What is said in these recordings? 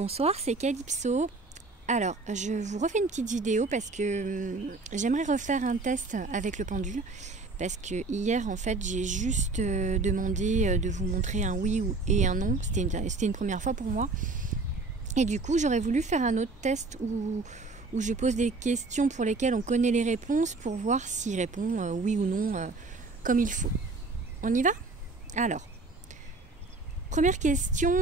Bonsoir, c'est Calypso. Alors, je vous refais une petite vidéo parce que j'aimerais refaire un test avec le pendule. Parce que hier, en fait, j'ai juste demandé de vous montrer un oui et un non. C'était une première fois pour moi. Et du coup, j'aurais voulu faire un autre test où je pose des questions pour lesquelles on connaît les réponses pour voir s'il répond oui ou non comme il faut. On y va? Alors, première question.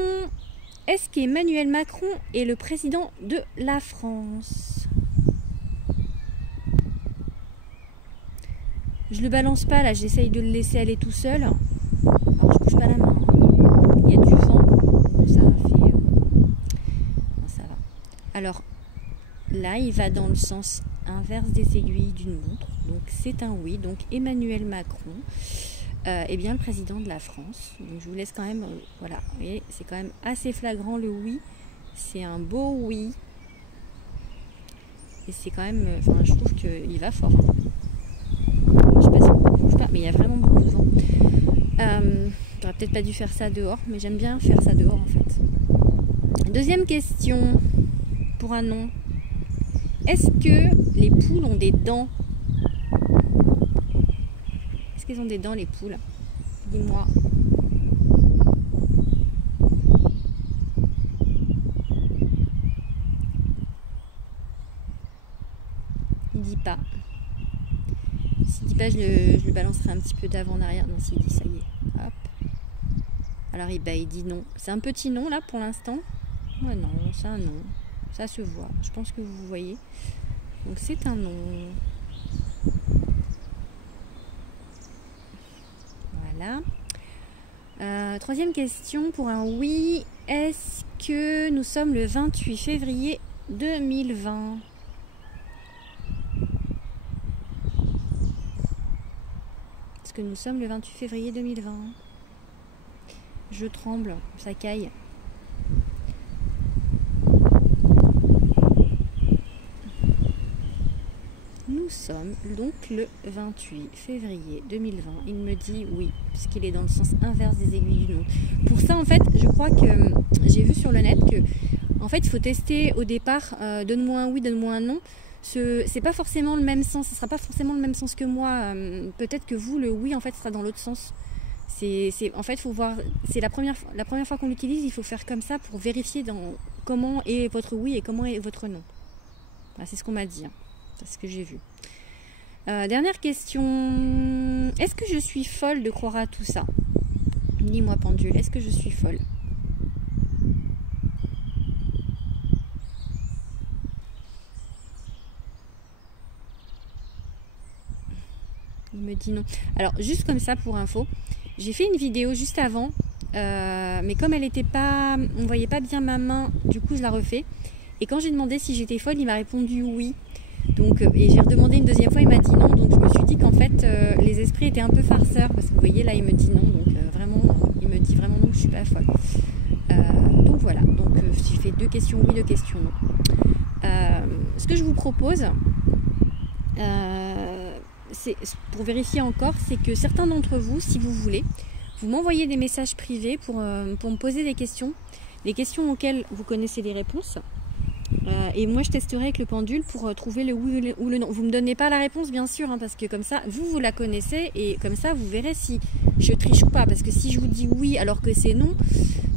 Est-ce qu'Emmanuel Macron est le président de la France? Je le balance pas là, j'essaye de le laisser aller tout seul. Alors je bouge pas la main. Il y a du vent, ça fait. Non, ça va. Alors là, il va dans le sens inverse des aiguilles d'une montre. Donc c'est un oui. Donc Emmanuel Macron est bien le président de la France. Donc je vous laisse quand même. Voilà. Et c'est quand même assez flagrant le oui. C'est un beau oui. Et c'est quand même. Enfin, je trouve qu'il va fort. Je sais pas si on bouge pas, mais il y a vraiment beaucoup de vent. J'aurais peut-être pas dû faire ça dehors, mais j'aime bien faire ça dehors en fait. Deuxième question pour un non. Est-ce que les poules ont des dents? Est-ce qu'elles ont des dents les poules? Dis-moi. Il dit pas. S'il dit pas, je le balancerai un petit peu d'avant en arrière. Non, s'il dit ça y est. Hop. Alors il dit non. C'est un petit non là pour l'instant. Ouais, non, c'est un non. Ça se voit. Je pense que vous voyez. Donc c'est un non. Voilà. Troisième question pour un oui. Est-ce que nous sommes le 28 février 2020? Est-ce que nous sommes le 28 février 2020? Je tremble, ça caille. Nous sommes donc le 28 février 2020. Il me dit oui, puisqu'il est dans le sens inverse des aiguilles d'une montre. Pour ça, en fait, je crois que j'ai vu sur le net que, en fait, il faut tester au départ. Donne-moi un oui, donne-moi un non. C'est pas forcément le même sens. Ce sera pas forcément le même sens que moi. Peut-être que vous, le oui, en fait, sera dans l'autre sens. En fait, faut voir. C'est la première fois qu'on l'utilise. Il faut faire comme ça pour vérifier comment est votre oui et comment est votre non. Voilà, c'est ce qu'on m'a dit. C'est ce que j'ai vu. Dernière question. Est-ce que je suis folle de croire à tout ça? Dis-moi, pendule, est-ce que je suis folle? Il me dit non. Alors, juste comme ça pour info, j'ai fait une vidéo juste avant, mais comme elle était pas, on voyait pas bien ma main, du coup je la refais. Et quand j'ai demandé si j'étais folle, il m'a répondu oui. Donc, et j'ai redemandé une deuxième fois, il m'a dit non. Donc je me suis dit qu'en fait les esprits étaient un peu farceurs, parce que vous voyez là il me dit non, donc vraiment il me dit vraiment non que je suis pas folle. Donc voilà, donc j'ai fait 2 questions oui, 2 questions non. Ce que je vous propose, c'est pour vérifier encore, c'est que certains d'entre vous, si vous voulez, vous m'envoyez des messages privés pour me poser des questions auxquelles vous connaissez les réponses. Et moi je testerai avec le pendule pour trouver le oui ou le non. Vous ne me donnez pas la réponse bien sûr, parce que comme ça vous la connaissez et comme ça vous verrez si je triche ou pas. Parce que si je vous dis oui alors que c'est non,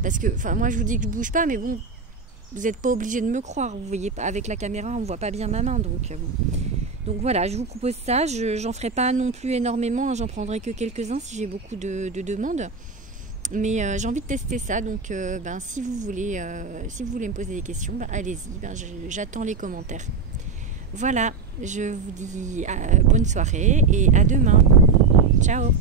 parce que moi je vous dis que je bouge pas, mais bon, vous n'êtes pas obligé de me croire. Vous voyez pas avec la caméra, on voit pas bien ma main, donc voilà, je vous propose ça. J'en ferai pas non plus énormément, j'en prendrai que quelques-uns si j'ai beaucoup de demandes. Mais j'ai envie de tester ça, donc si vous voulez me poser des questions, allez-y, j'attends les commentaires. Voilà, je vous dis bonne soirée et à demain. Ciao.